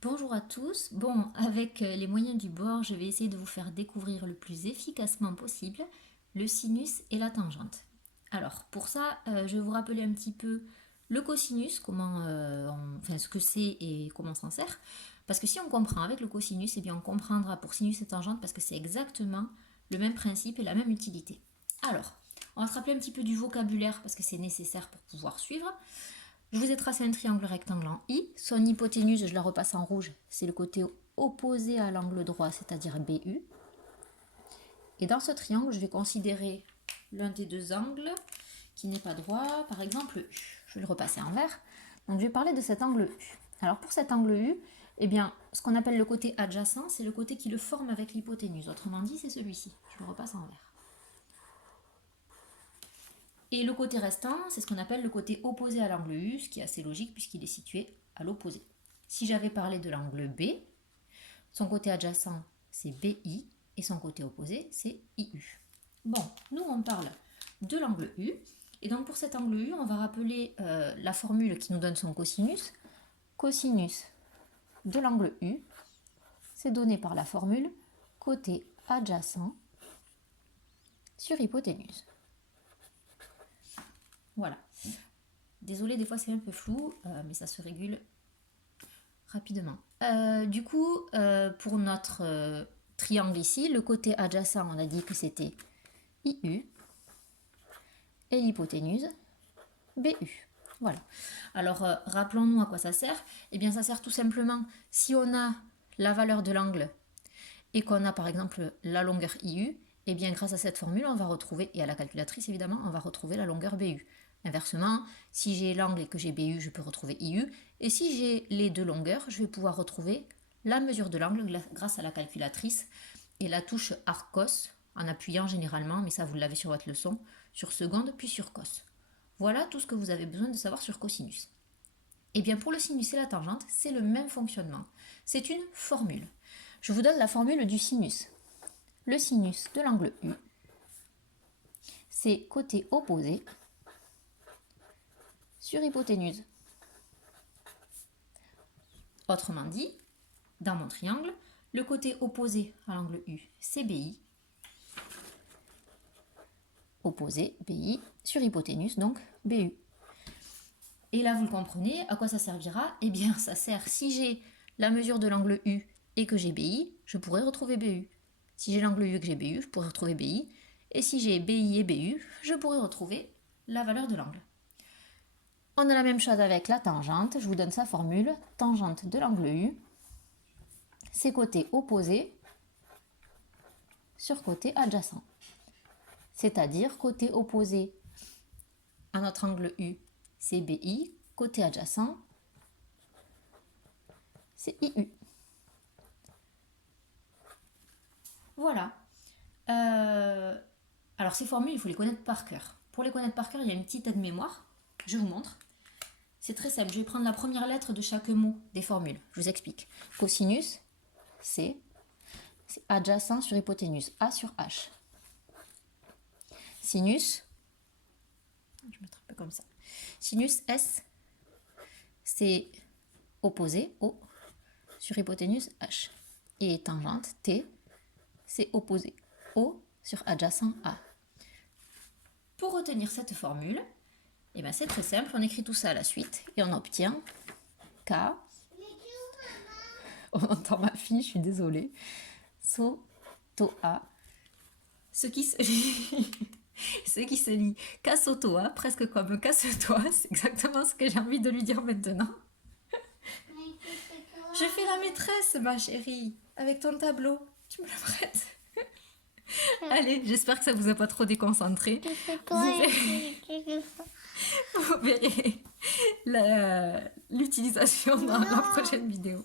Bonjour à tous. Bon, avec les moyens du bord, je vais essayer de vous faire découvrir le plus efficacement possible le sinus et la tangente. Alors, pour ça, je vais vous rappeler un petit peu le cosinus, enfin, ce que c'est et comment on s'en sert. Parce que si on comprend avec le cosinus, eh bien on comprendra pour sinus et tangente parce que c'est exactement le même principe et la même utilité. Alors, on va se rappeler un petit peu du vocabulaire parce que c'est nécessaire pour pouvoir suivre. Je vous ai tracé un triangle rectangle en I. Son hypoténuse, je la repasse en rouge, c'est le côté opposé à l'angle droit, c'est-à-dire BU. Et dans ce triangle, je vais considérer l'un des deux angles qui n'est pas droit, par exemple U. Je vais le repasser en vert. Donc je vais parler de cet angle U. Alors pour cet angle U, eh bien, ce qu'on appelle le côté adjacent, c'est le côté qui le forme avec l'hypoténuse. Autrement dit, c'est celui-ci. Je le repasse en vert. Et le côté restant, c'est ce qu'on appelle le côté opposé à l'angle U, ce qui est assez logique puisqu'il est situé à l'opposé. Si j'avais parlé de l'angle B, son côté adjacent c'est BI et son côté opposé c'est IU. Bon, nous on parle de l'angle U. Et donc pour cet angle U, on va rappeler la formule qui nous donne son cosinus. Cosinus de l'angle U, c'est donné par la formule côté adjacent sur hypoténuse. Voilà. Désolée, des fois c'est un peu flou, mais ça se régule rapidement. Du coup, pour notre triangle ici, le côté adjacent, on a dit que c'était IU et l'hypoténuse BU. Voilà. Alors, rappelons-nous à quoi ça sert. Eh bien, ça sert tout simplement, si on a la valeur de l'angle et qu'on a par exemple la longueur IU, eh bien, grâce à cette formule, on va retrouver, et à la calculatrice évidemment, on va retrouver la longueur BU. Inversement, si j'ai l'angle et que j'ai BU, je peux retrouver IU. Et si j'ai les deux longueurs, je vais pouvoir retrouver la mesure de l'angle grâce à la calculatrice et la touche ARCOS, en appuyant généralement, mais ça vous l'avez sur votre leçon, sur seconde puis sur cos. Voilà tout ce que vous avez besoin de savoir sur cosinus. Et bien pour le sinus et la tangente, c'est le même fonctionnement. C'est une formule. Je vous donne la formule du sinus. Le sinus de l'angle U, c'est côté opposé sur hypoténuse. Autrement dit, dans mon triangle, le côté opposé à l'angle U, c'est BI. Opposé, BI, sur hypoténuse, donc BU. Et là, vous le comprenez, à quoi ça servira? Eh bien, ça sert, si j'ai la mesure de l'angle U et que j'ai BI, je pourrais retrouver BU. Si j'ai l'angle U et que j'ai BU, je pourrais retrouver BI. Et si j'ai BI et BU, je pourrais retrouver la valeur de l'angle. On a la même chose avec la tangente. Je vous donne sa formule. Tangente de l'angle U, c'est côté opposé sur côté adjacent. C'est-à-dire côté opposé à notre angle U, c'est BI. Côté adjacent, c'est IU. Voilà. Alors ces formules, il faut les connaître par cœur. Pour les connaître par cœur, il y a une petite aide-mémoire. Je vous montre. C'est très simple. Je vais prendre la première lettre de chaque mot des formules. Je vous explique. Cosinus, c'est adjacent sur hypoténuse. A sur H. Sinus, je vais mettre un peu comme ça. Sinus S, c'est opposé O sur hypoténuse H. Et tangente T, c'est opposé O sur adjacent A. Pour retenir cette formule, eh ben c'est très simple, on écrit tout ça à la suite et on obtient K. On entend ma fille, je suis désolée. Sotoa. Ce qui se lit Casse-toi, presque comme casse-toi, c'est exactement ce que j'ai envie de lui dire maintenant. Je fais la maîtresse, ma chérie, avec ton tableau. Tu me le prêtes? Allez, j'espère que ça vous a pas trop déconcentré. Vous verrez l'utilisation dans la prochaine vidéo.